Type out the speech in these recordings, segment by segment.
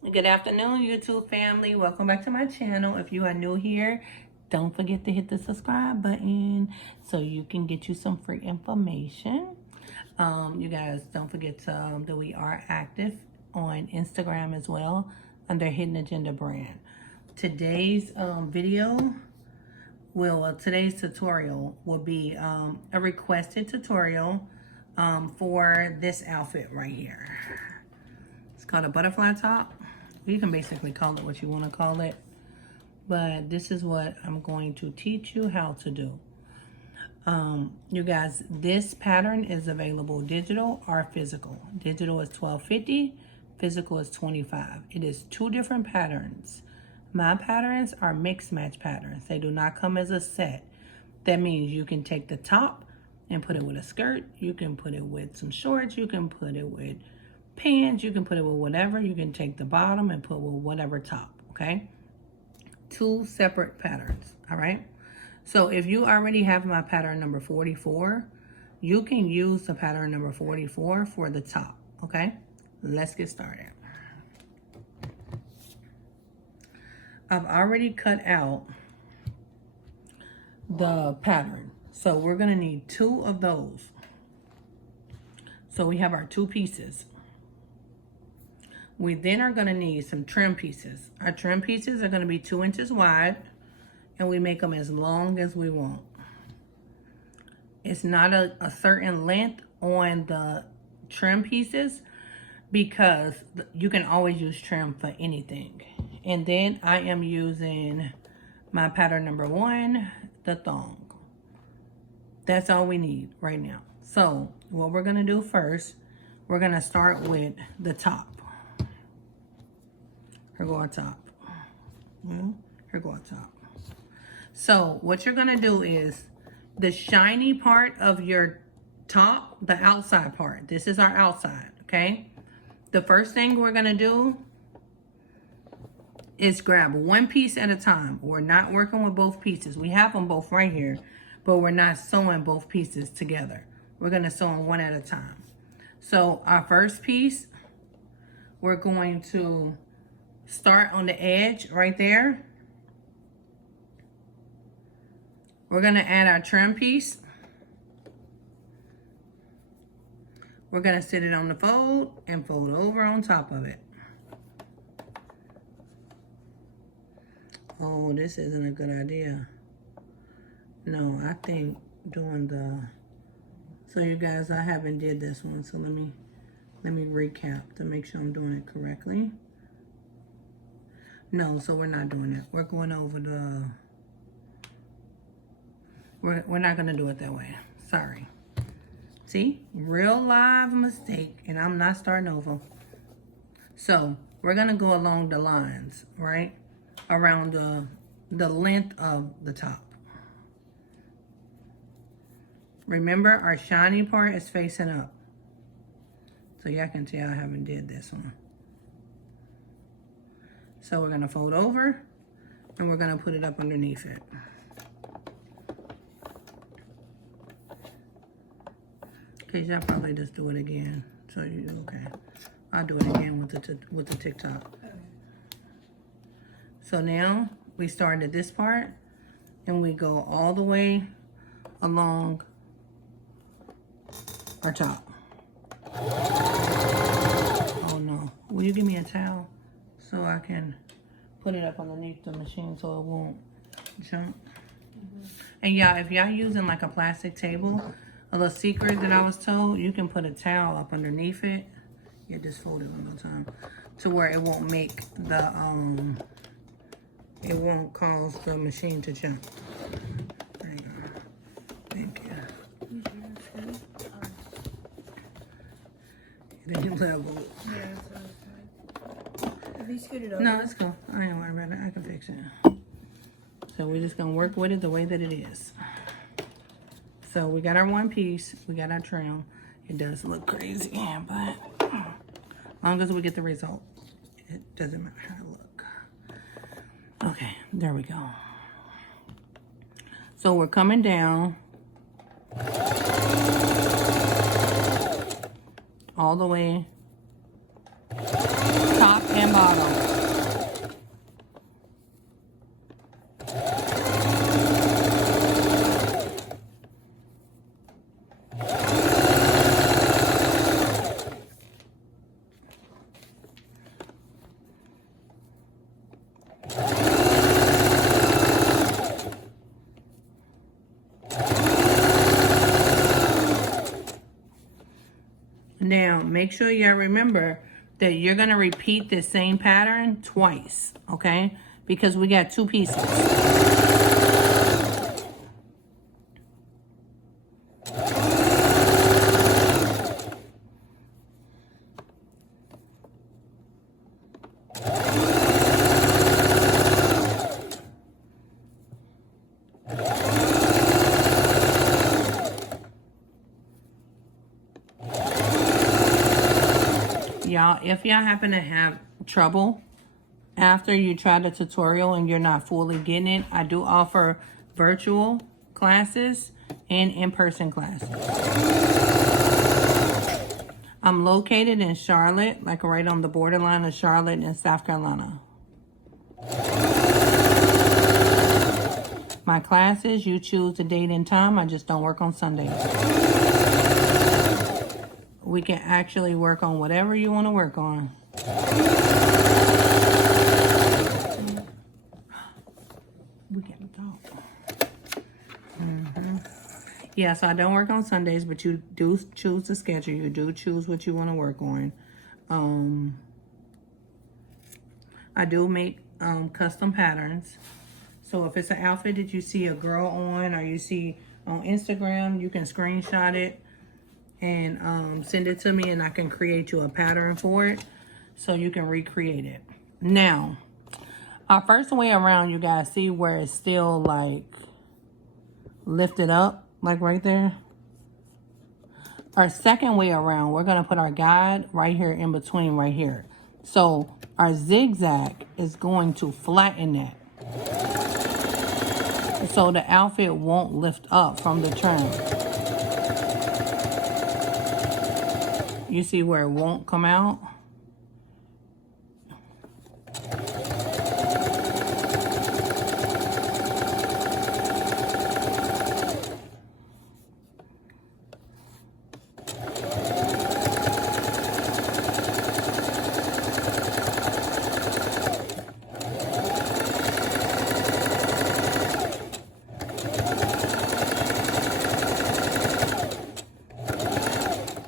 Good afternoon, YouTube family. Welcome back to my channel. If you are new here, don't forget to hit the subscribe button so you can get you some free information. You guys don't forget to, that we are active on Instagram as well under Hidden Agenda brand. Today's today's tutorial will be a requested tutorial for this outfit right here. It's called a butterfly top. You can basically call it what you want to call it, but this is what I'm going to teach you how to do. You guys, this pattern is available digital or physical. Digital is $12.50, physical is $25. It is two different patterns. My patterns are mixed match patterns. They do not come as a set. That means you can take the top and put it with a skirt. You can put it with some shorts. You can put it with pants. You can put it with whatever. You can take the bottom and put with whatever top, okay? Two separate patterns, all right? So if you already have my pattern number 44, you can use the pattern number 44 for the top, okay? Let's get started. I've already cut out the pattern, so we're gonna need two of those. So we have our two pieces. We then are gonna need some trim pieces. Our trim pieces are gonna be 2 inches wide, and we make them as long as we want. It's not a certain length on the trim pieces because you can always use trim for anything. And then I am using my pattern number 1, the thong. That's all we need right now. So what we're gonna do first, we're gonna start with the top. Here go our top. Here go our top. So what you're gonna do is the shiny part of your top, the outside part. This is our outside, okay? The first thing we're gonna do is grab one piece at a time. We're not working with both pieces. We have them both right here, but we're not sewing both pieces together. We're gonna sew them one at a time. So our first piece, we're going to start on the edge right there. We're gonna add our trim piece. We're gonna sit it on the fold and fold over on top of it. Oh, this isn't a good idea. No, I think doing so you guys, I haven't did this one, so let me recap to make sure I'm doing it correctly. No, so we're not doing that. We're going over we're not gonna do it that way. Sorry. See, real live mistake, and I'm not starting over. So we're gonna go along the lines, right? Around the length of the top. Remember, our shiny part is facing up. So y'all can tell I haven't did this one. So we're gonna fold over and we're gonna put it up underneath it. Okay, y'all probably just do it again. So okay. I'll do it again with the TikTok. So now we start at this part and we go all the way along our top. Oh no, will you give me a towel so I can put it up underneath the machine so it won't jump? And yeah, if y'all using like a plastic table, a little secret that I was told, you can put a towel up underneath it. Yeah, just fold it one more time to where it won't make the it won't cause the machine to jump. There you go. Thank you. Then you level it. Yeah, if you scoot it over. No, let's go. I ain't worried about it. I can fix it. So we're just gonna work with it the way that it is. So we got our one piece. We got our trim. It does look crazy, but as long as we get the result, it doesn't matter how it looks. Okay, there we go. So we're coming down all the way top and bottom. Now, make sure y'all remember that you're going to repeat the same pattern twice, okay? Because we got 2 pieces. Y'all, if y'all happen to have trouble after you try the tutorial and you're not fully getting it, I do offer virtual classes and in-person classes. I'm located in Charlotte, like right on the borderline of Charlotte and South Carolina. My classes, you choose the date and time. I just don't work on Sundays. We can actually work on whatever you want to work on. We can talk. Yeah, so I don't work on Sundays, but you do choose the schedule. You do choose what you want to work on. I do make custom patterns. So if it's an outfit that you see a girl on or you see on Instagram, you can screenshot it and send it to me, and I can create you a pattern for it so you can recreate it. Now, our first way around, you guys see where it's still like lifted up, like right there. Our second way around, we're gonna put our guide right here in between right here. So our zigzag is going to flatten that. So the outfit won't lift up from the trim. You see where it won't come out?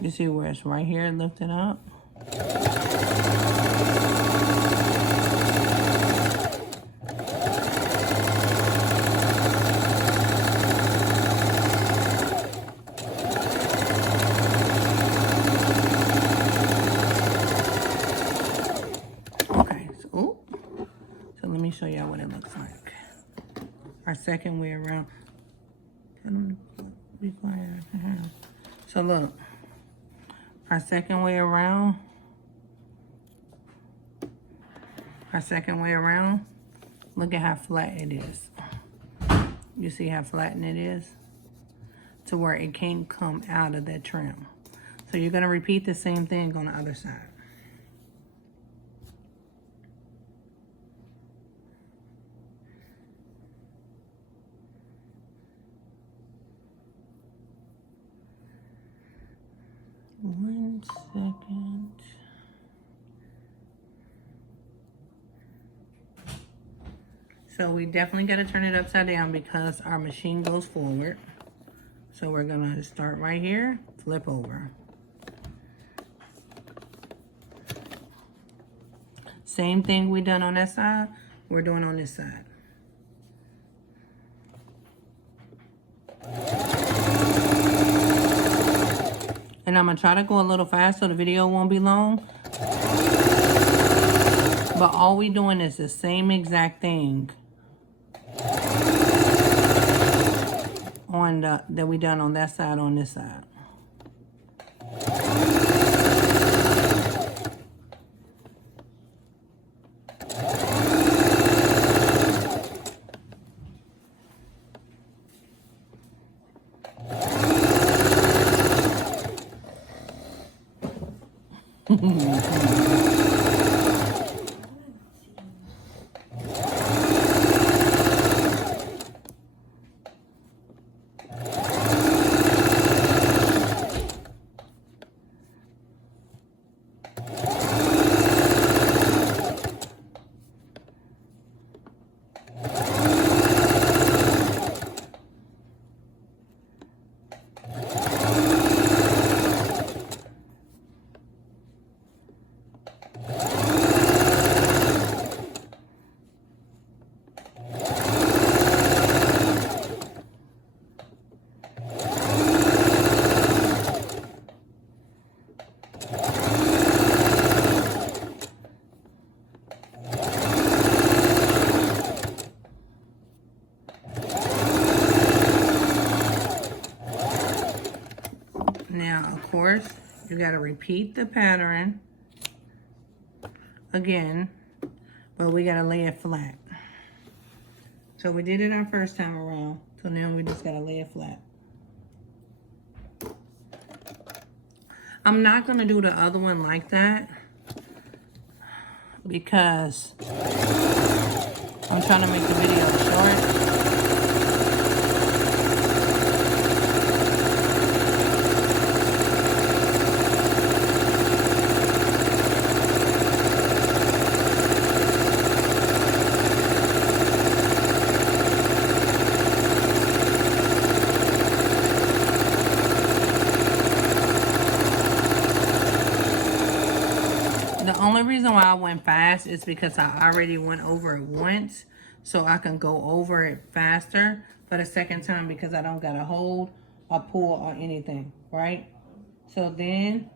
You see where it's right here lifted up? Okay, so let me show y'all what it looks like. Our second way around. Be quiet. So look. Our second way around, look at how flat it is. You see how flattened it is? To where it can't come out of that trim. So you're gonna repeat the same thing on the other side. One second. So we definitely got to turn it upside down because our machine goes forward. So we're going to start right here, flip over. Same thing we done on that side, we're doing on this side. And I'm going to try to go a little fast so the video won't be long. But all we doing is the same exact thing on that we done on that side on this side. course, you got to repeat the pattern again, but we got to lay it flat. So we did it our first time around, so now we just got to lay it flat. I'm not going to do the other one like that because I'm trying to make the video short. The only reason why I went fast is because I already went over it once, so I can go over it faster for the second time because I don't got to hold or pull or anything, right? So then,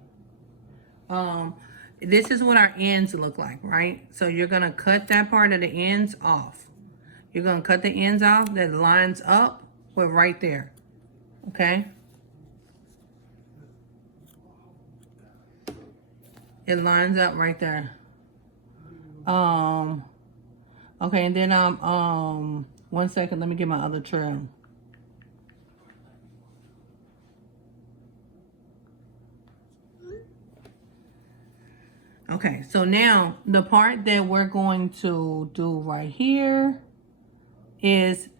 this is what our ends look like, right? So you're going to cut that part of the ends off. You're going to cut the ends off that lines up with right there, okay? It lines up right there. Okay, and then 1 second, let me get my other trim. Okay, so now the part that we're going to do right here is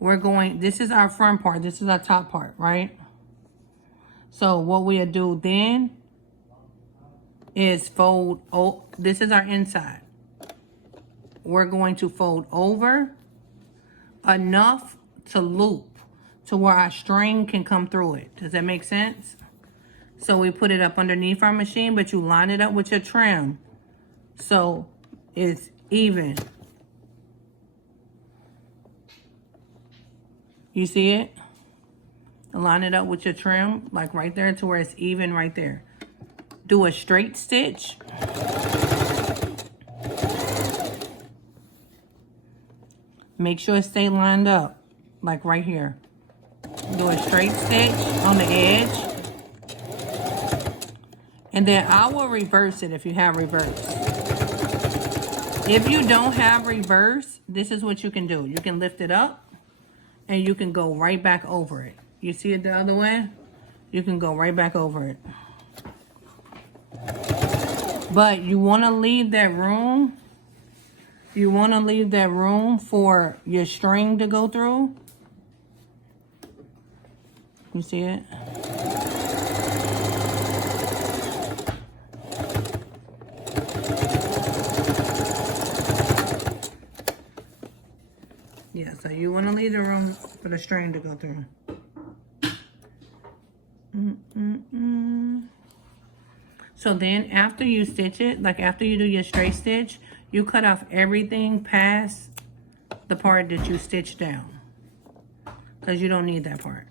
this is our front part, this is our top part, right? So what we'll do then is fold, this is our inside. We're going to fold over enough to loop to where our string can come through it. Does that make sense? So we put it up underneath our machine, but you line it up with your trim so it's even. You see it? Line it up with your trim, like right there to where it's even right there. Do a straight stitch. Make sure it stay lined up, like right here. Do a straight stitch on the edge. And then I will reverse it if you have reverse. If you don't have reverse, this is what you can do. You can lift it up and you can go right back over it. You see it the other way? You can go right back over it. But you want to leave that room. You want to leave that room for your string to go through. You see it? Yeah, so you want to leave the room for the string to go through. So then after you stitch it, like after you do your straight stitch, you cut off everything past the part that you stitched down, because you don't need that part.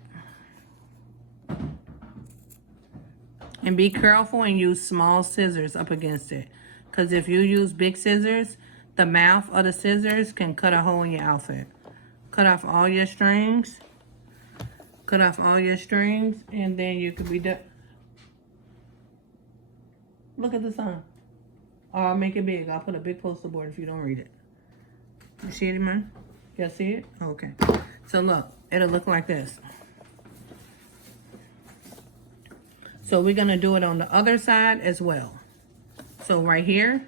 And be careful and use small scissors up against it, because if you use big scissors, the mouth of the scissors can cut a hole in your outfit. Cut off all your strings. Cut off all your strings, and then you can be done. Look at the sun. Or I'll make it big. I'll put a big poster board if you don't read it. You see it, man? Y'all see it? Okay. So look, it'll look like this. So we're going to do it on the other side as well. So right here,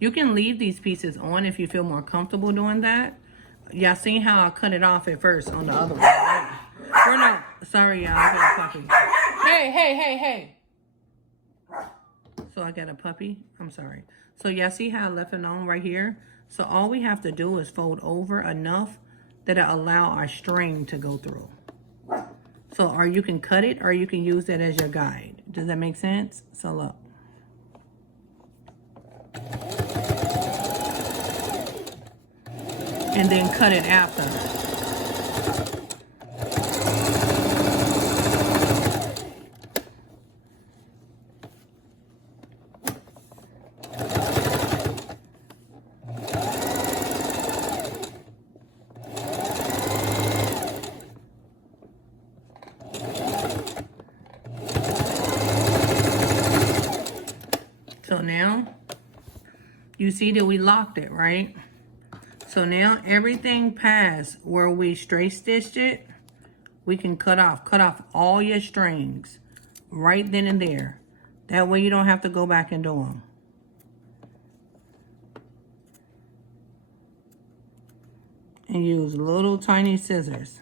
you can leave these pieces on if you feel more comfortable doing that. Y'all seen how I cut it off at first on the other one, right? Bruno, sorry y'all, I got a puppy. Hey, hey, hey, hey. So I got a puppy, I'm sorry. So y'all see how I left it on right here? So all we have to do is fold over enough that it allow our string to go through. So, or you can cut it or you can use that as your guide. Does that make sense? So look. And then cut it after. You see that we locked it, right? So now everything past where we straight stitched it, we can cut off all your strings right then and there. That way you don't have to go back and do them. And use little tiny scissors.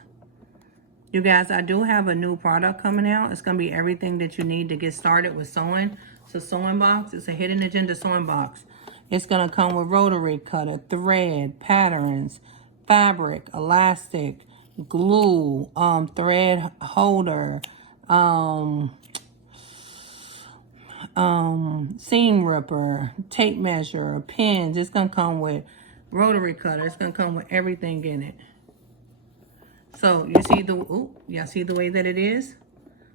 You guys, I do have a new product coming out. It's going to be everything that you need to get started with sewing. It's a sewing box. It's a hidden agenda sewing box. It's going to come with rotary cutter, thread, patterns, fabric, elastic, glue, thread holder, seam ripper, tape measure, pins. It's going to come with rotary cutter. It's going to come with everything in it. So you see y'all see the way that it is?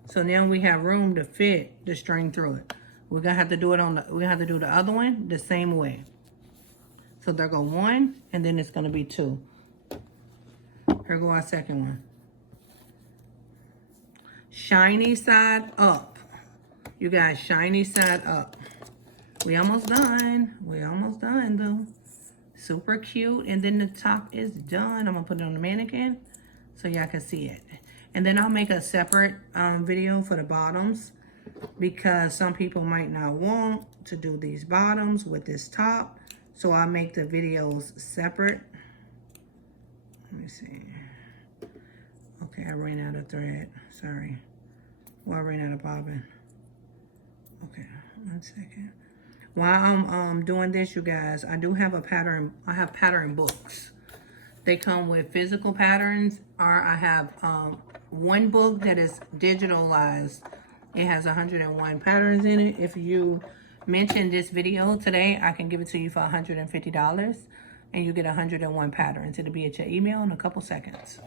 So now we have room to fit the string through it. We're gonna have to do it we have to do the other one the same way. So there go one, and then it's gonna be two. Here go our second one. Shiny side up. You guys, shiny side up. We almost done. We almost done though. Super cute, and then the top is done. I'm gonna put it on the mannequin so y'all can see it. And then I'll make a separate video for the bottoms, because some people might not want to do these bottoms with this top. So I'll make the videos separate. Let me see. Okay, I ran out of thread. Sorry. Well, I ran out of bobbin. Okay, 1 second. While I'm doing this, you guys, I do have a pattern. I have pattern books. They come with physical patterns, or I have one book that is digitalized. It has 101 patterns in it. If you mention this video today, I can give it to you for $150, and you get 101 patterns. It'll be at your email in a couple seconds.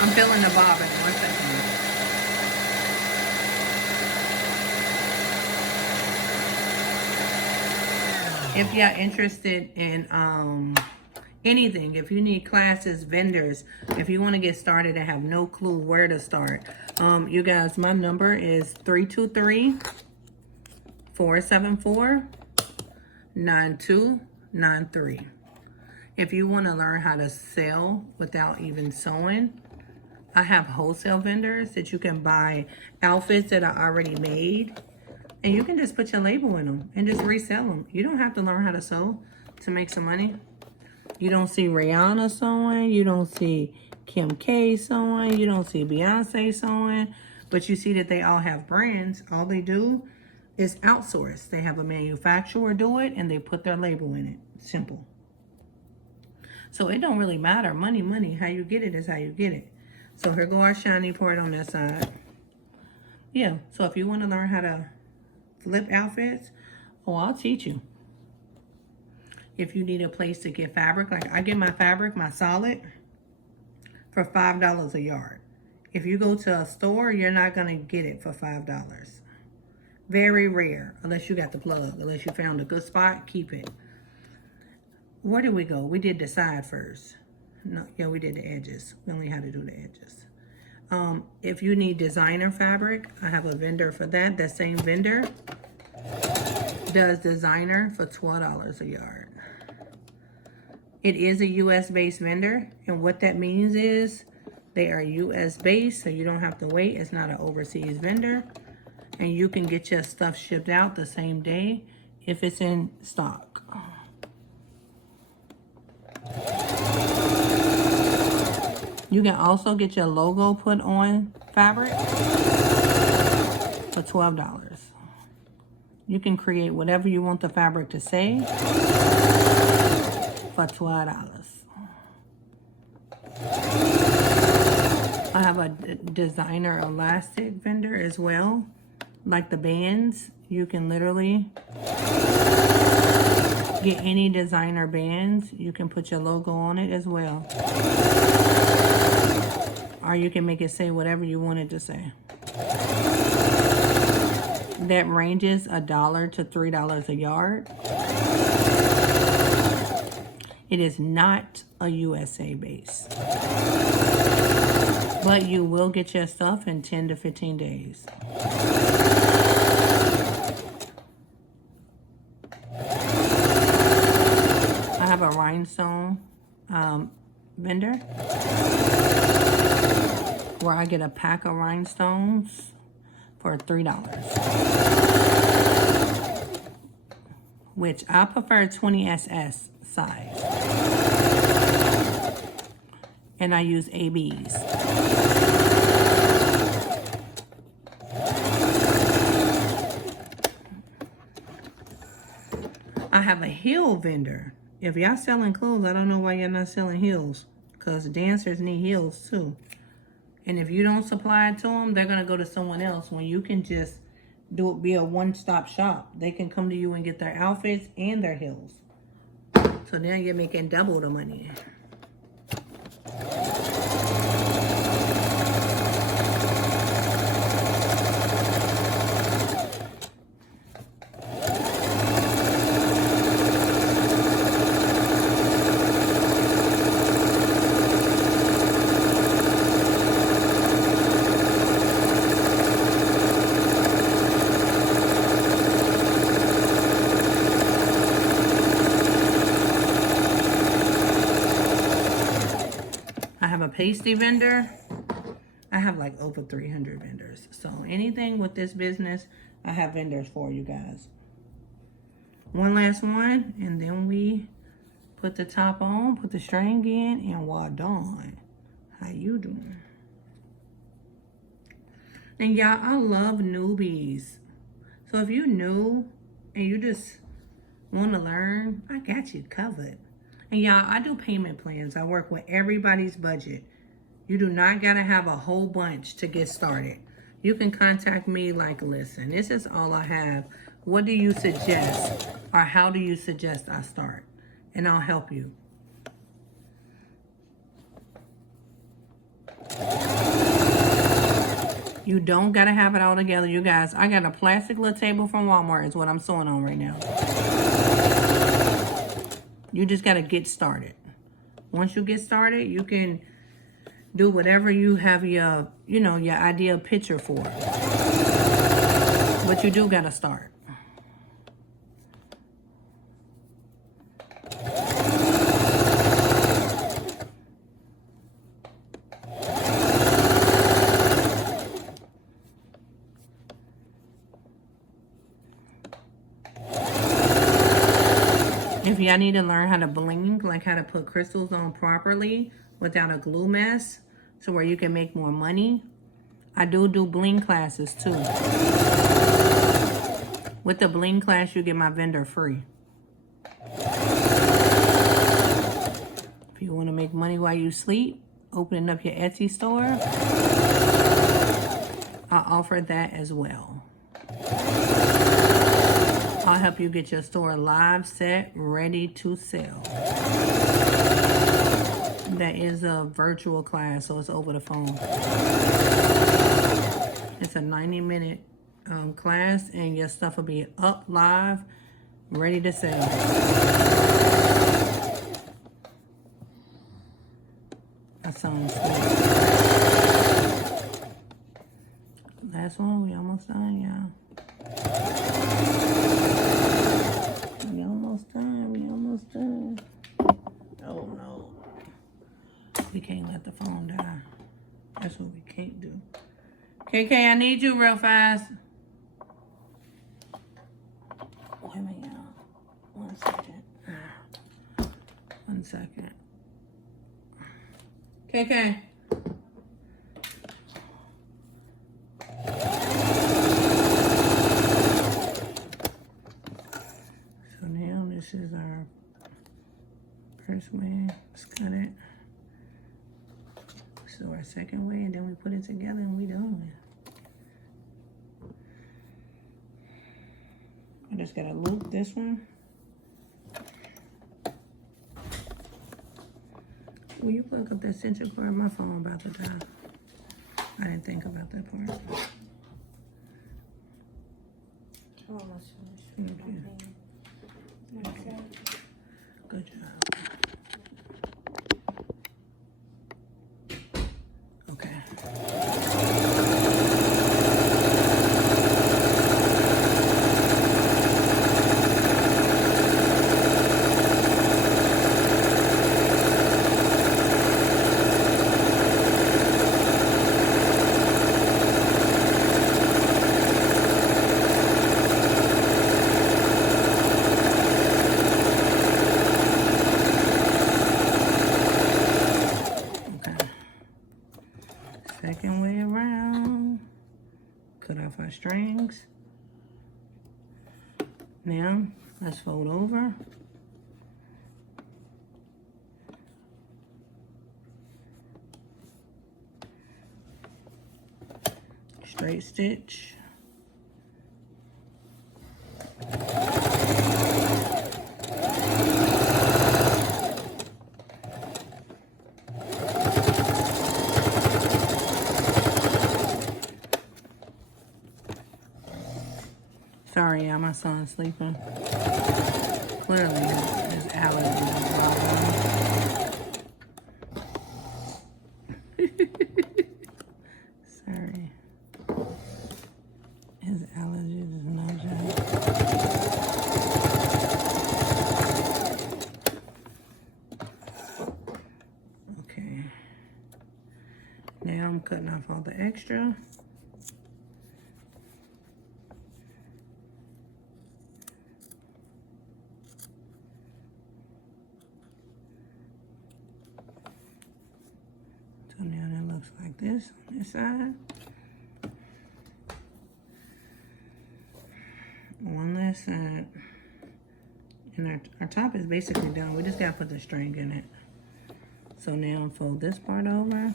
I'm filling the bobbin. 1 second. If you're interested in anything, if you need classes, vendors, if you want to get started and have no clue where to start, you guys, my number is 323-474-9293. If you want to learn how to sell without even sewing, I have wholesale vendors that you can buy outfits that are already made. And you can just put your label in them and just resell them. You don't have to learn how to sew to make some money. You don't see Rihanna sewing. You don't see Kim K sewing. You don't see Beyonce sewing. But you see that they all have brands. All they do is outsource. They have a manufacturer do it, and they put their label in it. Simple. So it don't really matter. Money, money. How you get it is how you get it. So here go our shiny part on that side. Yeah, so if you want to learn how to flip outfits, I'll teach you. If you need a place to get fabric, like I get my fabric, my solid, for $5 a yard. If you go to a store, you're not going to get it for $5. Very rare, unless you got the plug. Unless you found a good spot, keep it. Where did we go? We did the side first. No, yeah, we did the edges. We only had to do the edges. If you need designer fabric, I have a vendor for that. That same vendor does designer for $12 a yard. It is a US based vendor, and what that means is they are US based, so you don't have to wait. It's not an overseas vendor, and you can get your stuff shipped out the same day if it's in stock. You can also get your logo put on fabric for $12. You can create whatever you want the fabric to say for $12. I have a designer elastic vendor as well. Like the bands, you can literally get any designer bands. You can put your logo on it as well. Or you can make it say whatever you want it to say. That ranges $1 to $3 a yard. It is not a USA base. But you will get your stuff in 10 to 15 days. vendor where I get a pack of rhinestones for $3. Which I prefer 20SS size. And I use ABs. I have a heel vendor. If y'all selling clothes, I don't know why y'all not selling heels. Because dancers need heels too. And if you don't supply it to them, they're going to go to someone else when you can just be a one-stop shop. They can come to you and get their outfits and their heels. So now you're making double the money. I have a pasty vendor. I have like over 300 vendors. So anything with this business, I have vendors for you guys. One last one, and then we put the top on, put the string in, and we're done. How you doing? And y'all, I love newbies. So if you're new and you just want to learn, I got you covered. And y'all, I do payment plans. I work with everybody's budget. You do not got to have a whole bunch to get started. You can contact me like, listen, this is all I have. What do you suggest? Or how do you suggest I start? And I'll help you. You don't got to have it all together, you guys. I got a plastic little table from Walmart is what I'm sewing on right now. You just got to get started. Once you get started, you can do whatever you have your, your ideal picture for. But you do got to start. If y'all need to learn how to bling, like how to put crystals on properly without a glue mess, so where you can make more money, I do bling classes too. With the bling class, you get my vendor free. If you want to make money while you sleep, opening up your Etsy store, I offer that as well. I'll help you get your store live, set, ready to sell. That is a virtual class, so it's over the phone. It's a 90-minute class, and your stuff will be up live, ready to sell. That sounds good. Last one, we almost done, y'all. We almost done. Oh no. We can't let the phone die. That's what we can't do. KK, I need you real fast. Wait a minute, y'all. 1 second. 1 second. KK. So now this is our first way. Let's cut it. So our second way, and then we put it together and we done. I just gotta loop this one. Will you plug up that extension cord? My phone about to die. I didn't think about that part. Almost finished. Okay. Good job. Okay. my strings. Now, let's fold over. Straight stitch. Sorry, y'all, my son's sleeping. Clearly, his allergies are problem. Sorry. His allergies is no joke. Okay. Now I'm cutting off all the extra. So now that looks like this on this side. One last side. And our top is basically done. We just gotta put the string in it. So now fold this part over.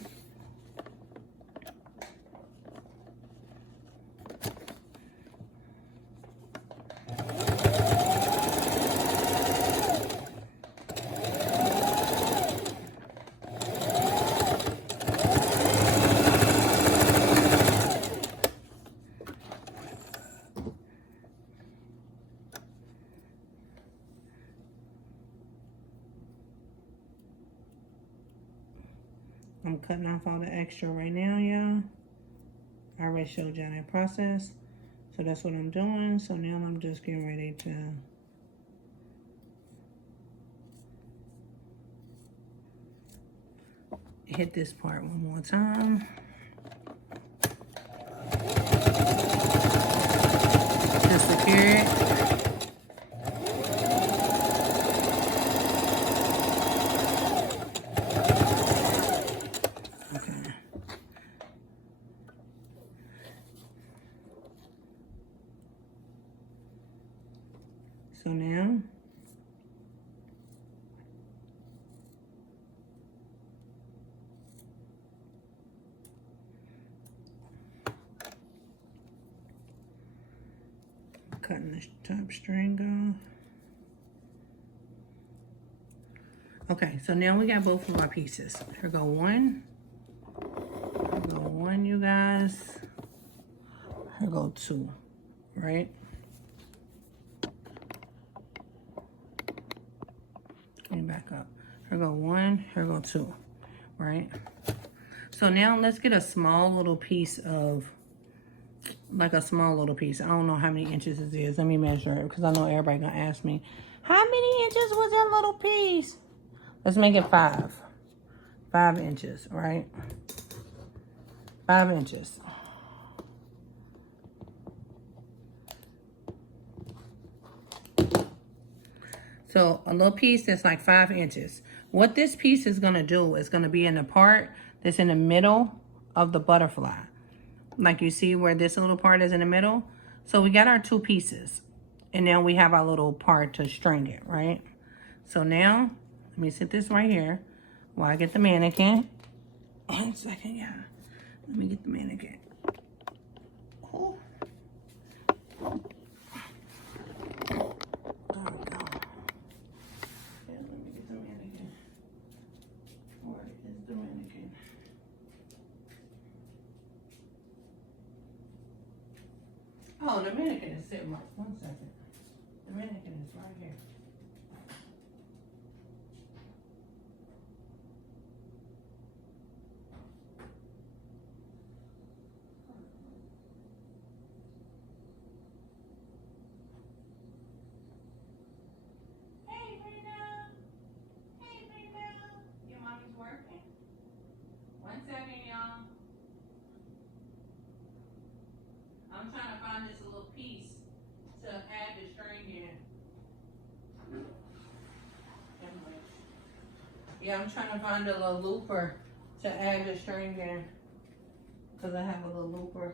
I'm cutting off all the extra right now, y'all. I already showed y'all that process. So that's what I'm doing. So now I'm just getting ready to hit this part one more time. Just secure it. So now, cutting the top string off. Okay, so now we got both of our pieces. Here go one. Here go one, you guys. Here go two, right? Let me back up. Here go one, here go two, right? So now let's get a small little piece of, like a small little piece. I don't know how many inches it is. Let me measure it because I know everybody gonna ask me, how many inches was that little piece? Let's make it 5. 5 inches, right? 5 inches. So a little piece that's like 5 inches. What this piece is gonna do is gonna be in the part that's in the middle of the butterfly. Like you see where this little part is in the middle. So we got our 2 pieces. And now we have our little part to string it, right? So now, let me sit this right here while I get the mannequin. 1 second, yeah. Let me get the mannequin. Oh. There we go. Yeah, let me get the mannequin. Where is the mannequin? Oh, the mannequin is sitting right. 1 second. The mannequin is right here. Hey, Brenda. Hey, Brenda. Your mommy's working. 1 second, y'all. I'm trying to find this little piece to add the string in. Anyway. Yeah, I'm trying to find a little looper to add the string in. Because I have a little looper.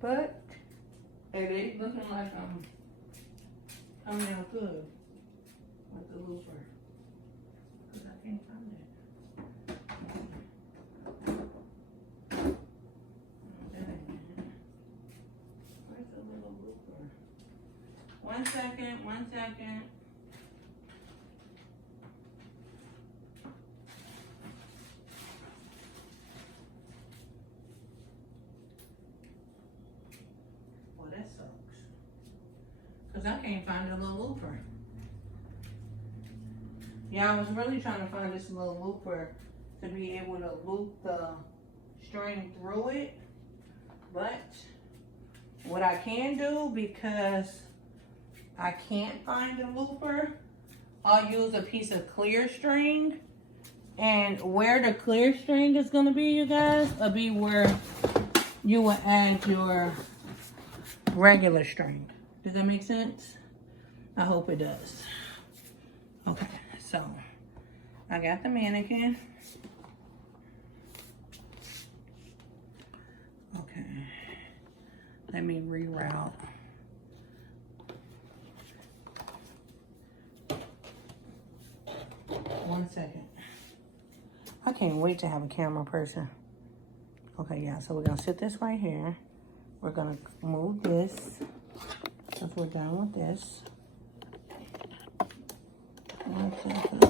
But it ain't looking like I'm coming out good with the looper. Because I can't find it. Where's the little looper? 1 second, 1 second. Well, that sucks. Because I can't find the little looper. Yeah, I was really trying to find this little looper to be able to loop the string through it. But what I can do, because I can't find a looper, I'll use a piece of clear string. And where the clear string is going to be, you guys, will be where you will add your regular string. Does that make sense? I hope it does. Okay, so I got the mannequin. Okay, let me reroute. One second. I can't wait to have a camera person. Okay, yeah, so we're gonna sit this right here. We're gonna move this because we're done with this. 1 second.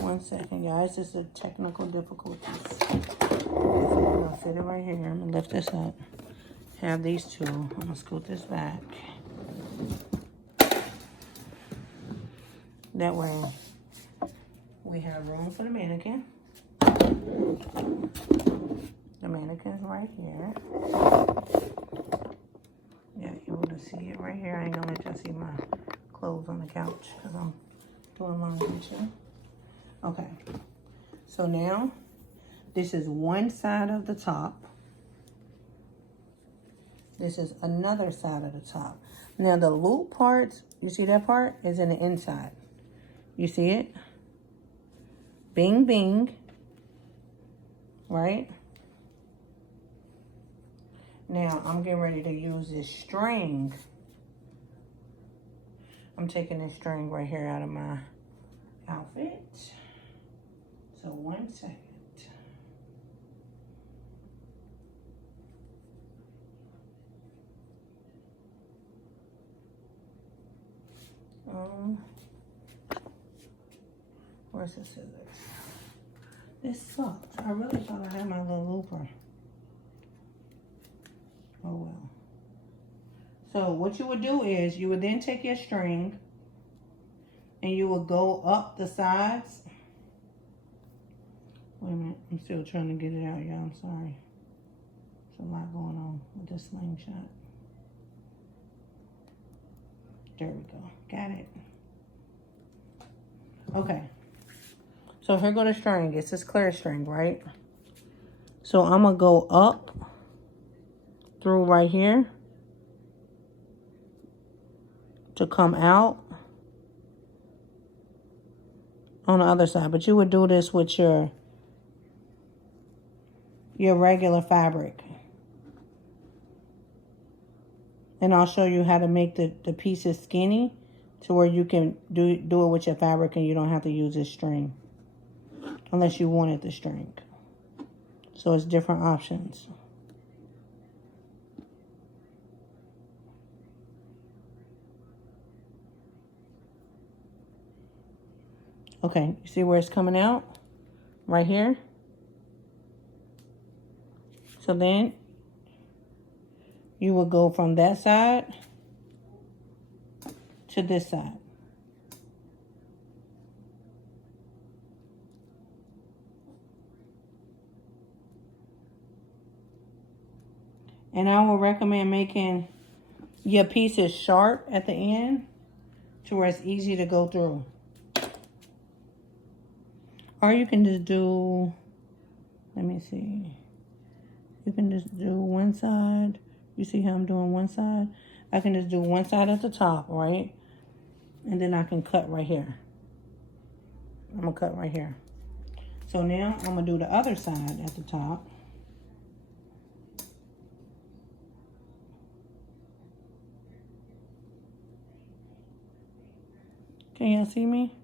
1 second, guys. This is technical difficulties. So we're gonna sit it right here. I'm gonna lift this up. Have these two. I'm gonna scoot this back. That way we have room for the mannequin. The mannequin's right here. Yeah, you're able to see it right here. I ain't gonna let y'all see my clothes on the couch because I'm doing laundry too. Okay, so now this is one side of the top. This is another side of the top. Now the loop parts, you see that part, is in the inside. You see it? Bing, bing. Right? Now, I'm getting ready to use this string. I'm taking this string right here out of my outfit. So 1 second. Where's the scissors? This sucks. I really thought I had my little looper. Oh well. So what you would do is you would then take your string and you would go up the sides. Wait a minute. I'm still trying to get it out, y'all. I'm sorry. There's a lot going on with this slingshot. There we go. Got it. Okay. So here go the string. It's this clear string, right? So I'm going to go up through right here to come out on the other side. But you would do this with your regular fabric. And I'll show you how to make the pieces skinny to where you can do it with your fabric and you don't have to use this string. Unless you wanted the string. So it's different options. Okay, you see where it's coming out? Right here. So then you will go from that side to this side. And I will recommend making your pieces sharp at the end to where it's easy to go through. Or you can just do, let me see. You can just do one side. You see how I'm doing one side? I can just do one side at the top, right? And then I can cut right here. I'm going to cut right here. So now I'm going to do the other side at the top. Can y'all see me?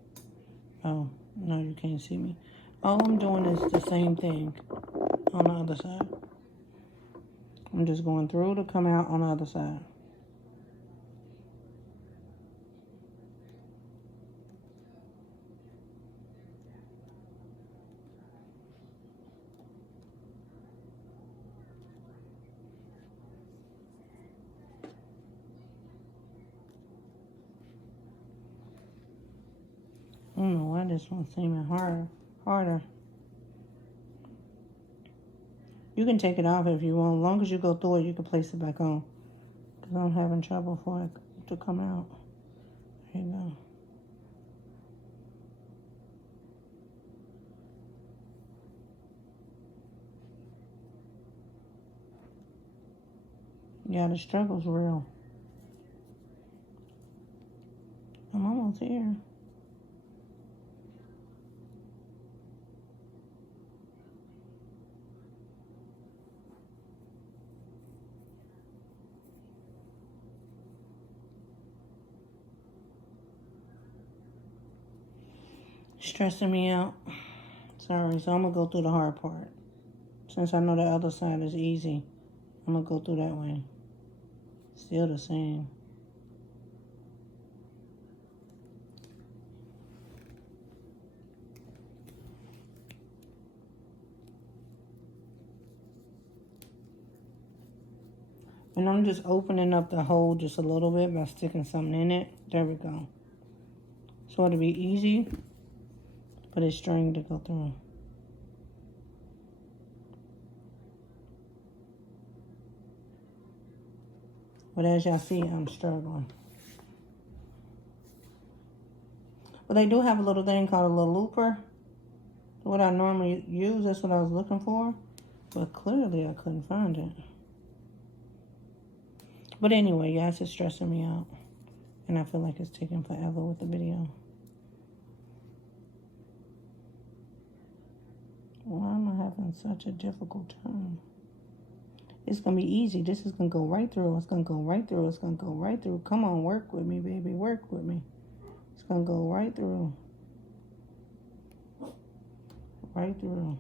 Oh, no, you can't see me. All I'm doing is the same thing on the other side. I'm just going through to come out on the other side. I don't know why this one's seeming harder. You can take it off if you want. As long as you go through it, you can place it back on. Because I'm having trouble for it to come out. There you go. Yeah, the struggle's real. I'm almost here. Stressing me out. Sorry, so I'm going to go through the hard part. Since I know the other side is easy, I'm going to go through that way. Still the same. And I'm just opening up the hole just a little bit by sticking something in it. There we go. So it'll be easy for this string to go through. But as y'all see, I'm struggling. But they do have a little thing called a little looper. What I normally use, that's what I was looking for. But clearly I couldn't find it. But anyway, guys, it's stressing me out. And I feel like it's taking forever with the video. Why am I having such a difficult time? It's going to be easy. This is going to go right through. It's going to go right through. It's going to go right through. Come on, work with me, baby. Work with me. It's going to go right through. Right through.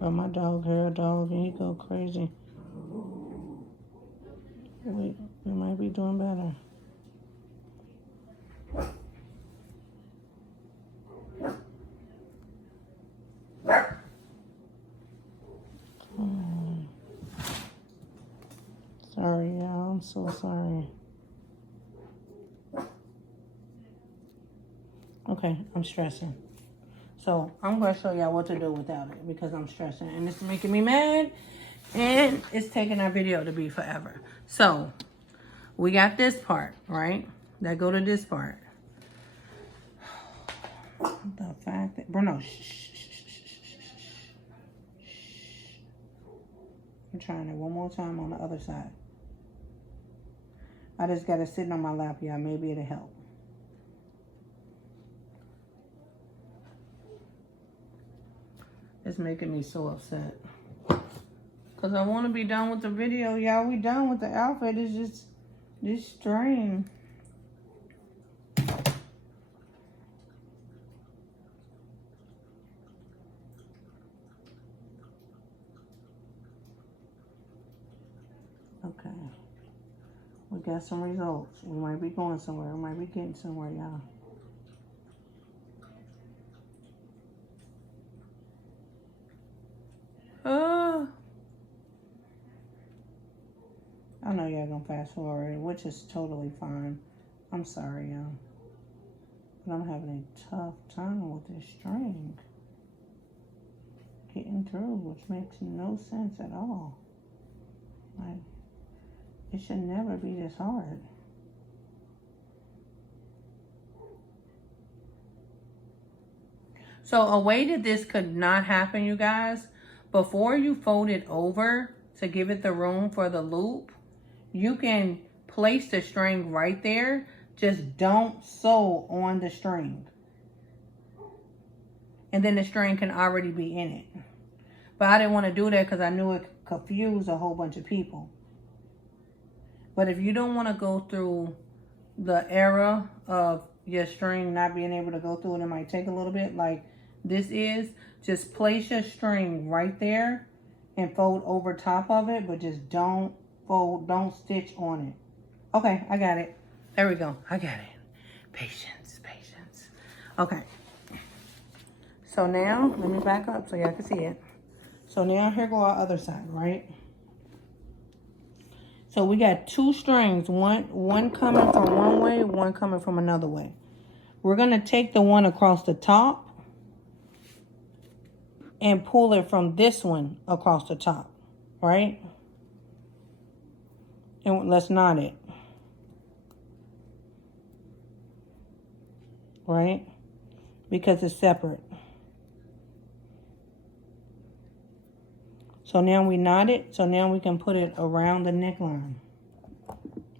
Girl, my dog heard a dog and he go crazy. Wait, we might be doing better. Sorry, y'all. I'm so sorry. Okay, I'm stressing. So I'm going to show y'all what to do without it because I'm stressing. And it's making me mad. And it's taking our video to be forever. So we got this part, right? That go to this part. The fact that... Bruno, shh. I'm trying it one more time on the other side. I just got it sitting on my lap, y'all. Maybe it'll help. It's making me so upset. Because I want to be done with the video, y'all. We done with the outfit. It's just this string. Okay. We got some results. We might be going somewhere. We might be getting somewhere, y'all. I know y'all gonna fast forward, which is totally fine. I'm sorry, y'all. But I'm having a tough time with this string. Getting through, which makes no sense at all. Like, it should never be this hard. So a way that this could not happen, you guys, before you fold it over to give it the room for the loop, you can place the string right there. Just don't sew on the string. And then the string can already be in it. But I didn't want to do that because I knew it confused a whole bunch of people. But if you don't want to go through the era of your string not being able to go through it, it might take a little bit like this is, just place your string right there and fold over top of it, but just don't fold, don't stitch on it. Okay, I got it. There we go. I got it. Patience, patience. Okay. So now, let me back up so y'all can see it. So now here go our other side, right? So we got two strings, one coming from one way, one coming from another way. We're going to take the one across the top and pull it from this one across the top, right? And let's knot it. Right? Because it's separate. So now we knot it. So now we can put it around the neckline.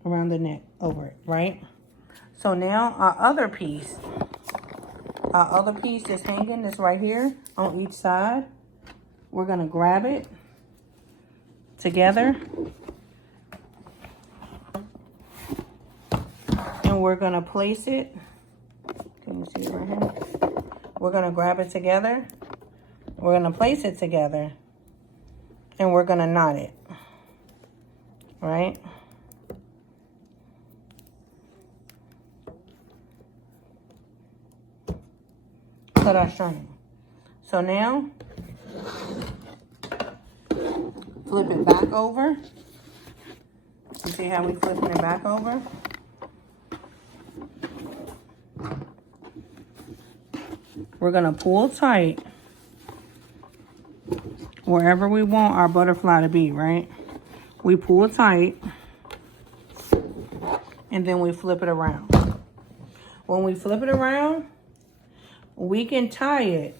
Around the neck, over it, right? So now our other piece is hanging, this right here on each side. We're gonna grab it together. And we're gonna place it. Can you see it right here? We're gonna grab it together. We're gonna place it together. And we're gonna knot it, right? Cut our string. So now, flip it back over. You see how we flipping it back over? We're gonna pull tight wherever we want our butterfly to be, right? We pull tight and then we flip it around. When we flip it around, we can tie it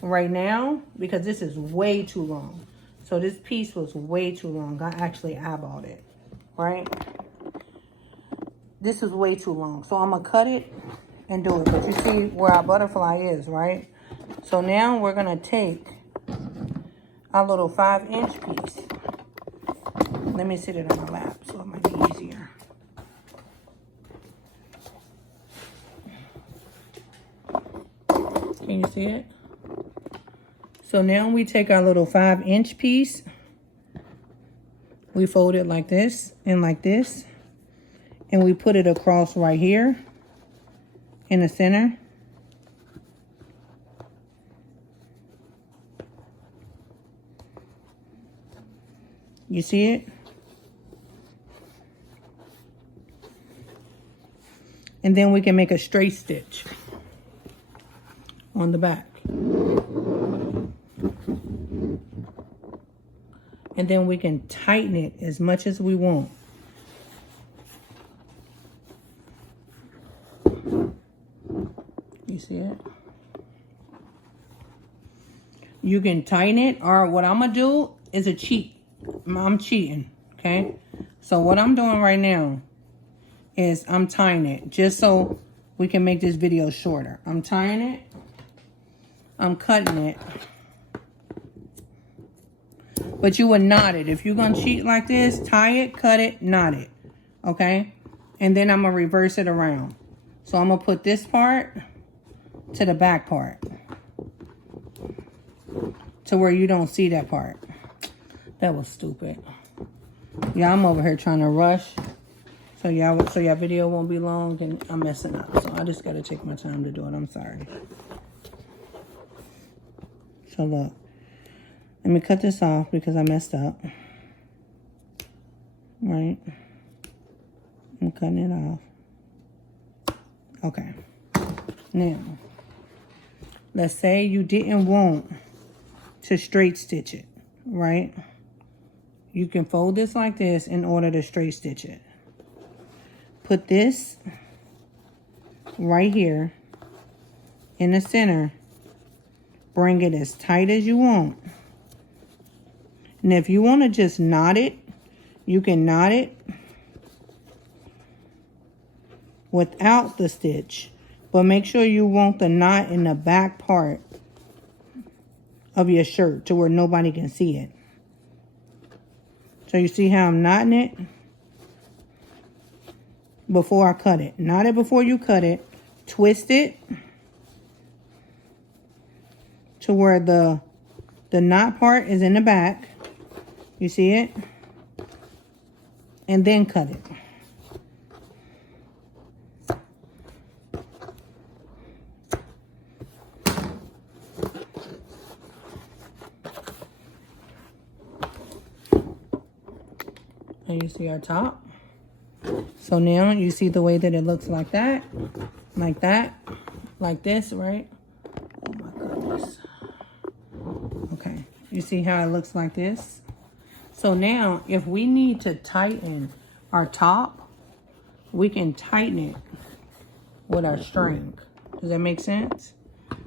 right now because this is way too long. So this piece was way too long. I actually eyeballed it, right? This is way too long. So I'm gonna cut it and do it. But you see where our butterfly is, right? So now we're gonna take our little 5-inch piece. Let me sit it on my lap so it might be easier. Can you see it? So now we take our little 5-inch piece. We fold it like this and like this. And we put it across right here in the center. You see it? And then we can make a straight stitch on the back. And then we can tighten it as much as we want. You see it? You can tighten it, or what I'm gonna do is a cheat. I'm cheating, okay? So what I'm doing right now is I'm tying it just so we can make this video shorter. I'm tying it. I'm cutting it. But you would knot it. If you're going to cheat like this, tie it, cut it, knot it, okay? And then I'm going to reverse it around. So I'm going to put this part to the back part to where you don't see that part. That was stupid. Yeah, I'm over here trying to rush. So y'all video won't be long and I'm messing up. So I just got to take my time to do it. I'm sorry. So look. Let me cut this off because I messed up. Right. I'm cutting it off. Okay. Now, let's say you didn't want to straight stitch it, right? You can fold this like this in order to straight stitch it. Put this right here in the center. Bring it as tight as you want. And if you want to just knot it, you can knot it without the stitch. But make sure you want the knot in the back part of your shirt to where nobody can see it. So you see how I'm knotting it? before I cut it. Knot it before you cut it. Twist it to where the knot part is in the back. You see it? And then cut it. And you see our top. So now you see the way that it looks like that, like this, right? Oh my goodness. Okay, you see how it looks like this? So now if we need to tighten our top, we can tighten it with our string. Does that make sense?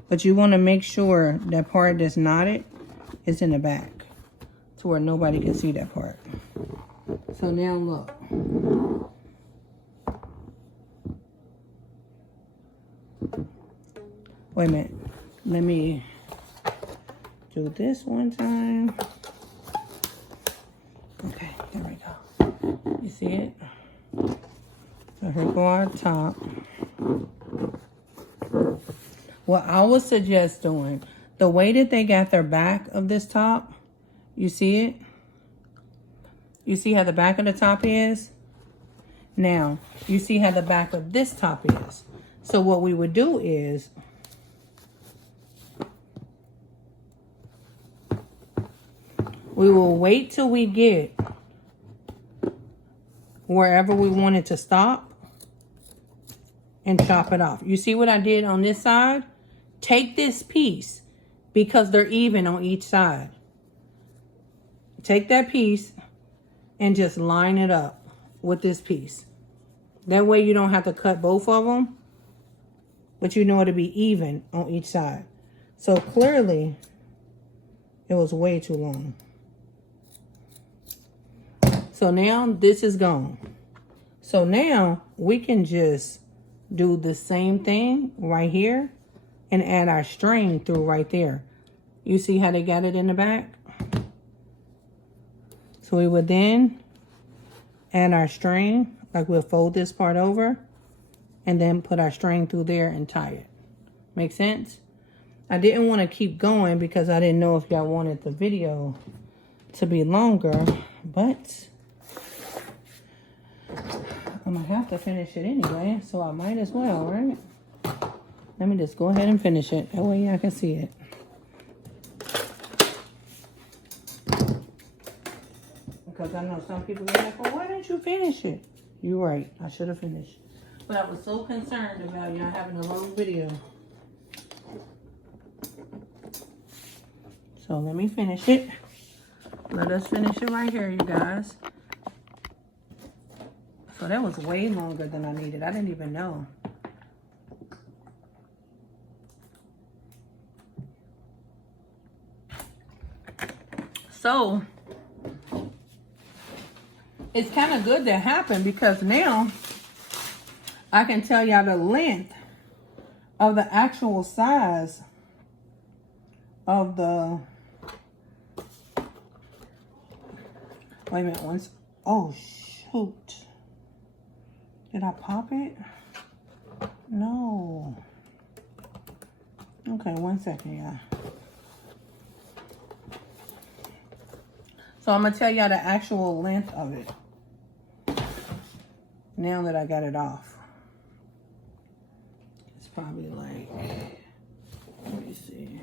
But you want to make sure that part that's knotted is in the back to where nobody can see that part. So now look. Wait a minute. Let me do this one time. Okay, there we go. You see it? So here go our top. What I would suggest doing, the way that they got their back of this top, you see it? You see how the back of the top is? Now, you see how the back of this top is. So what we would do is, we will wait till we get wherever we want it to stop and chop it off. You see what I did on this side? Take this piece because they're even on each side. Take that piece and just line it up with this piece. That way you don't have to cut both of them, but you know it'll be even on each side. So clearly, it was way too long. So now this is gone. So now we can just do the same thing right here and add our string through right there. You see how they got it in the back? So we would then add our string, like we'll fold this part over and then put our string through there and tie it. Make sense? I didn't want to keep going because I didn't know if y'all wanted the video to be longer, but I'm gonna have to finish it anyway, so I might as well, right? Let me just go ahead and finish it. That way y'all can see it. Because I know some people are like, well, why didn't you finish it? You're right. I should have finished. But I was so concerned about y'all having a long video. So let me finish it. Let us finish it right here, you guys. So that was way longer than I needed. I didn't even know. So it's kind of good that happened because now I can tell y'all the length of the actual size of the, wait a minute, once, oh shoot. Did I pop it? No. Okay, 1 second, y'all. So I'm gonna tell y'all the actual length of it. Now that I got it off. It's probably like, let me see.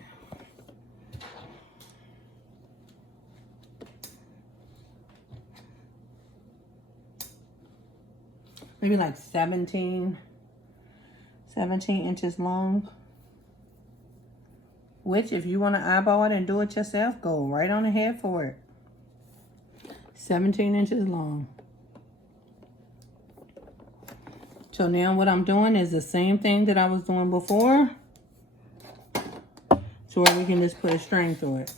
Maybe like 17 inches long. Which, if you want to eyeball it and do it yourself, go right on ahead for it. 17 inches long. So now what I'm doing is the same thing that I was doing before. So where we can just put a string through it.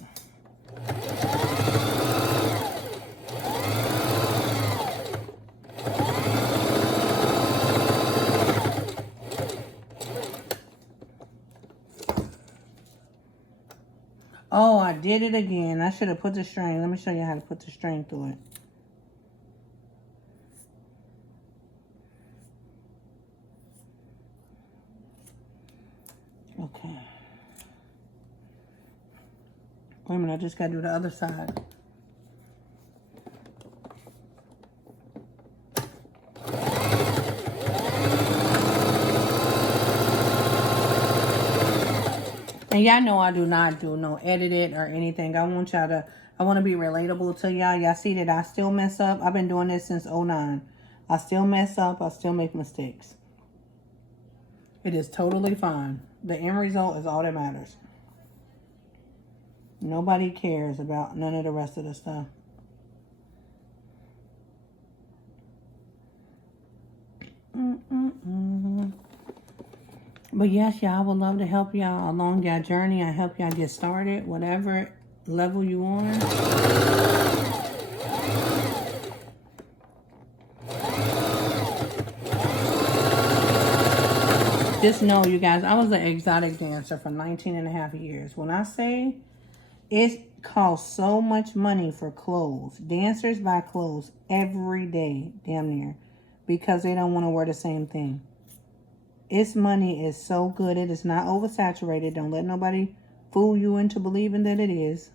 Oh, I did it again. I should have put the string. Let me show you how to put the string through it. Okay. Wait a minute, I just gotta do the other side. And y'all know I do not do no edit or anything. I want to be relatable to y'all. Y'all see that I still mess up. I've been doing this since 09. I still mess up. I still make mistakes. It is totally fine. The end result is all that matters. Nobody cares about none of the rest of the stuff. But yes, y'all, I would love to help y'all along your journey. I help y'all get started, whatever level you on. Just know, you guys, I was an exotic dancer for 19 and a half years. When I say it costs so much money for clothes, dancers buy clothes every day, damn near, because they don't want to wear the same thing. Its money is so good. It is not oversaturated. Don't let nobody fool you into believing that it is.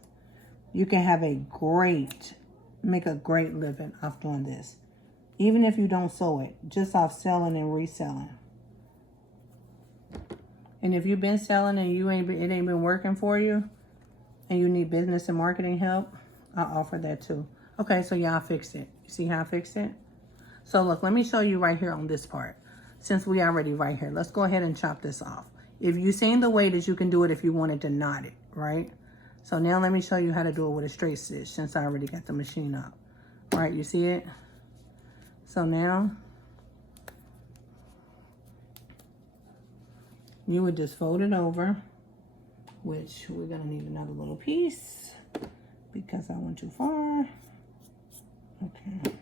You can have make a great living off doing this. Even if you don't sew it, just off selling and reselling. And if you've been selling and it ain't been working for you, and you need business and marketing help, I offer that too. Okay, so y'all fixed it. You see how I fixed it? So look, let me show you right here on this part. Since we already right here, let's go ahead and chop this off. If you've seen the way that you can do it if you wanted to knot it, right? So now let me show you how to do it with a straight stitch since I already got the machine up. Right, you see it? So now, you would just fold it over, which we're gonna need another little piece because I went too far. Okay.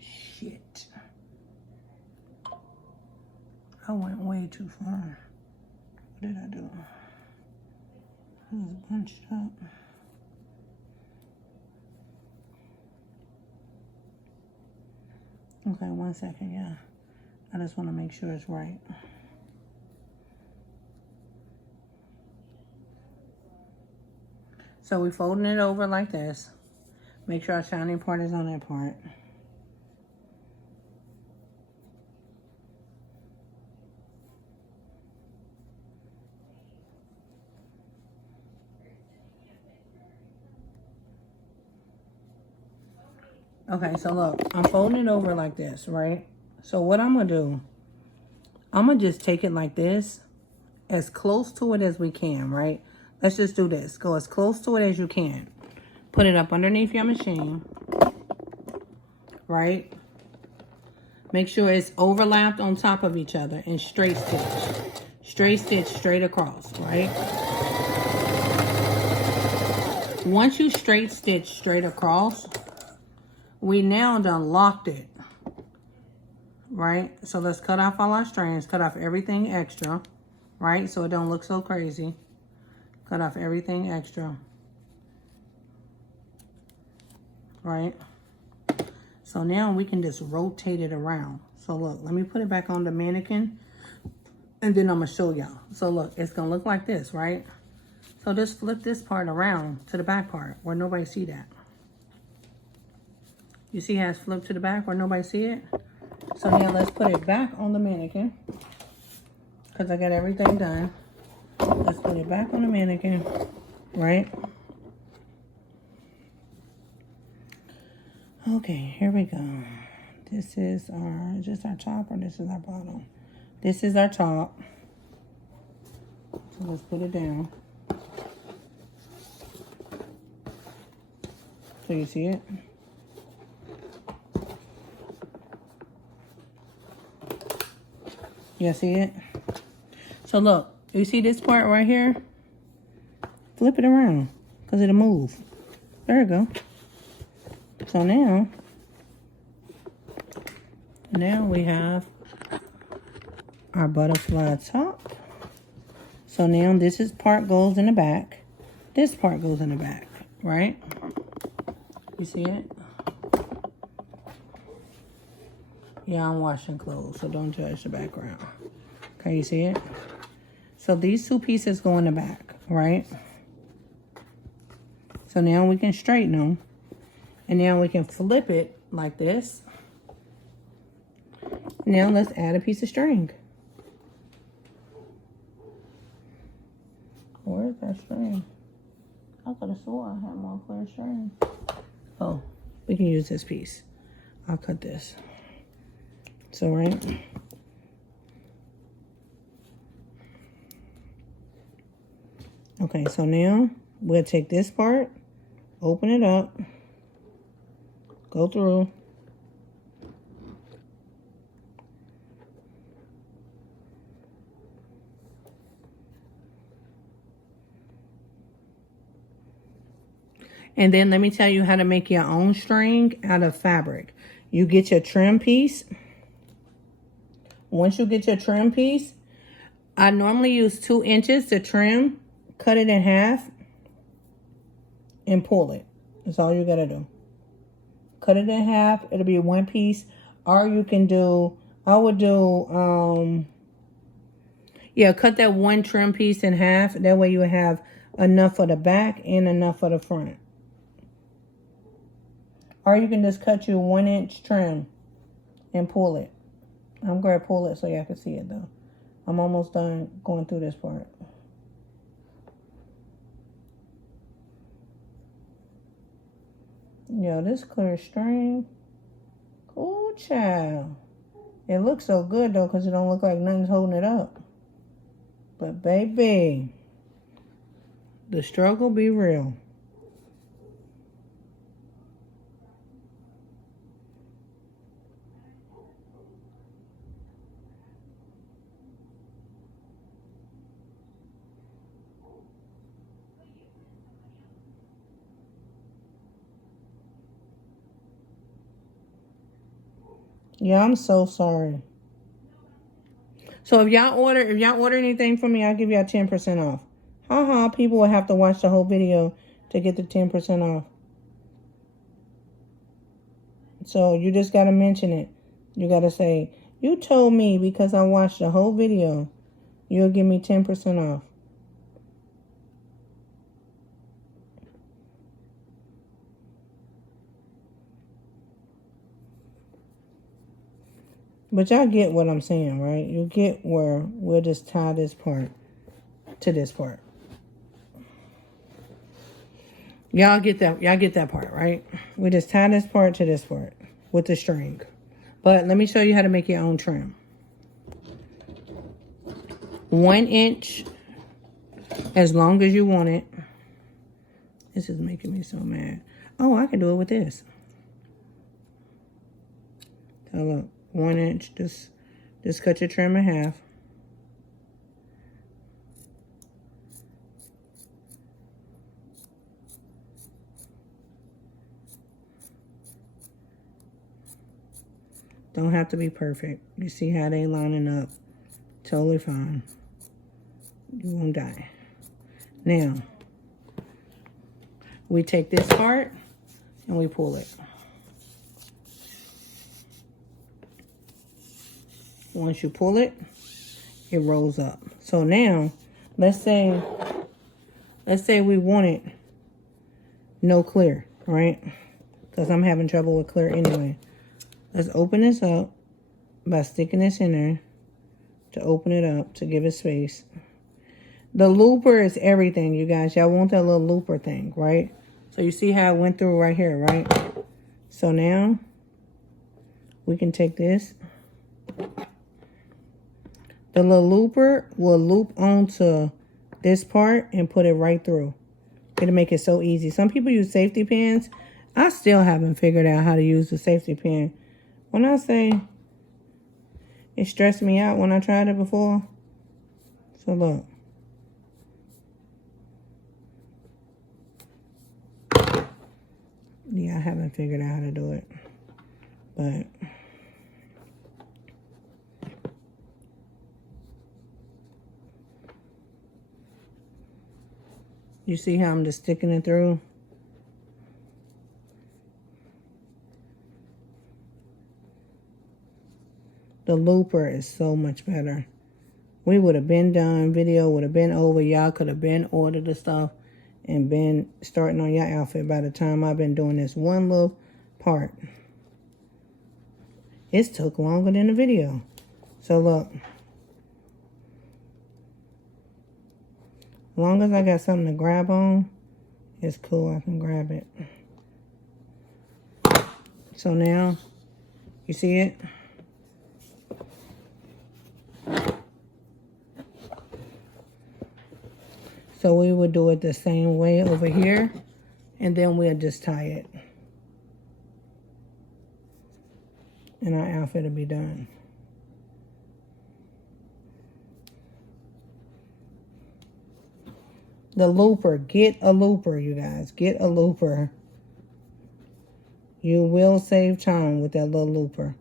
Shit. I went way too far. What did I do? It was bunched up. Okay, 1 second, yeah. I just want to make sure it's right. So we're folding it over like this. Make sure our shiny part is on that part. Okay, so look, I'm folding it over like this, right? So what I'm going to do, I'm going to just take it like this, as close to it as we can, right? Let's just do this. Go as close to it as you can. Put it up underneath your machine, right? Make sure it's overlapped on top of each other and straight stitch. Straight stitch straight across, right? Once you straight stitch straight across, we now done locked it, right? So let's cut off all our strands, cut off everything extra, right? So it don't look so crazy. Cut off everything extra, right? So now we can just rotate it around. So look, let me put it back on the mannequin and then I'm gonna show y'all. So look, it's gonna look like this, right? So just flip this part around to the back part where nobody see that. You see how it's flipped to the back where nobody see it? So now let's put it back on the mannequin because I got everything done. Let's put it back on the mannequin, right? Okay, here we go. This is is this our top or this is our bottom? This is our top. So let's put it down. So you see it? You see it? So look, you see this part right here? Flip it around because it'll move. There we go. So now we have our butterfly top. So now this part goes in the back. This part goes in the back, right? You see it? Yeah, I'm washing clothes, so don't judge the background. Okay, you see it? So these two pieces go in the back, right? So now we can straighten them. And now we can flip it like this. Now let's add a piece of string. Where's that string? I could have swore I had more clear string. Oh, we can use this piece. I'll cut this. So, right? Okay, so now we'll take this part, open it up, go through. And then let me tell you how to make your own string out of fabric. You get your trim piece. Once you get your trim piece, I normally use 2 inches to trim. Cut it in half and pull it. That's all you gotta do. Cut it in half. It'll be 1 piece. Or you can do, I would do, yeah, cut that 1 trim piece in half. That way you have enough for the back and enough for the front. Or you can just cut you 1 inch trim and pull it. I'm going to pull it so y'all can see it though. I'm almost done going through this part. Yo, this clear string. Cool, child. It looks so good though because it don't look like nothing's holding it up. But baby, the struggle be real. Yeah, I'm so sorry. So if y'all order anything from me, I'll give y'all 10% off. Haha, people will have to watch the whole video to get the 10% off. So you just gotta mention it. You gotta say, you told me because I watched the whole video, you'll give me 10% off. But y'all get what I'm saying, right? You get where we'll just tie this part to this part. Y'all get that part, right? We just tie this part to this part with the string. But let me show you how to make your own trim. 1 inch, as long as you want it. This is making me so mad. Oh, I can do it with this. So look, 1 inch, just cut your trim in half. Don't have to be perfect. You see how they lining up. Totally fine. You won't die. Now, we take this part and we pull it. Once you pull it, it rolls up. So now, let's say we want it no clear, right? Because I'm having trouble with clear anyway. Let's open this up by sticking this in there to open it up, to give it space. The looper is everything, you guys. Y'all want that little looper thing, right? So you see how it went through right here, right? So now we can take this. The little looper will loop onto this part and put it right through. It'll make it so easy. Some people use safety pins. I still haven't figured out how to use the safety pin. When I say it stressed me out when I tried it before. So look. Yeah, I haven't figured out how to do it. But you see how I'm just sticking it through? The looper is so much better. We would have been done. Video would have been over. Y'all could have been ordered the stuff and been starting on your outfit by the time I've been doing this one little part. It took longer than the video. So look. As long as I got something to grab on, it's cool. I can grab it. So now, you see it? So we would do it the same way over here, and then we'll just tie it. And our outfit will be done. The looper, get a looper, you guys. Get a looper. You will save time with that little looper.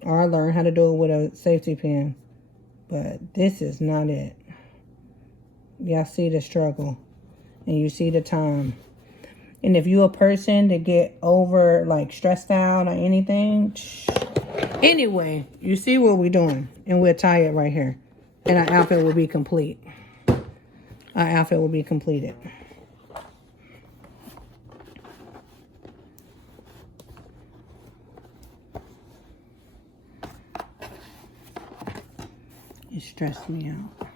Or learn how to do it with a safety pin. But this is not it. Y'all see the struggle. And you see the time. And if you're a person that get over, like, stressed out or anything. Anyway, you see what we're doing. And we'll tie it right here. And our outfit will be complete. Our outfit will be completed. It stressed me out.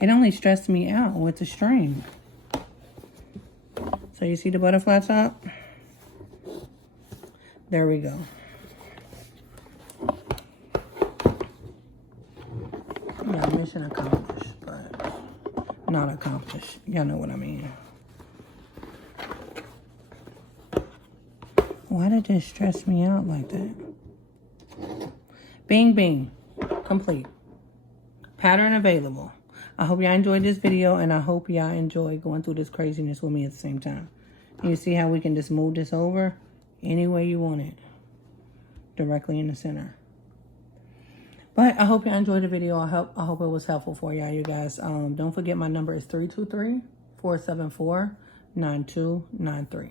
It only stressed me out with the string. So you see the butterfly top? There we go. Yeah, mission accomplished, but not accomplished. Y'all know what I mean. Why did this stress me out like that? Bing, bing. Complete. Pattern available. I hope y'all enjoyed this video, and I hope y'all enjoy going through this craziness with me at the same time. And you see how we can just move this over any way you want it. Directly in the center. But I hope y'all enjoyed the video. I hope it was helpful for y'all, you guys. Don't forget my number is 323-474-9293.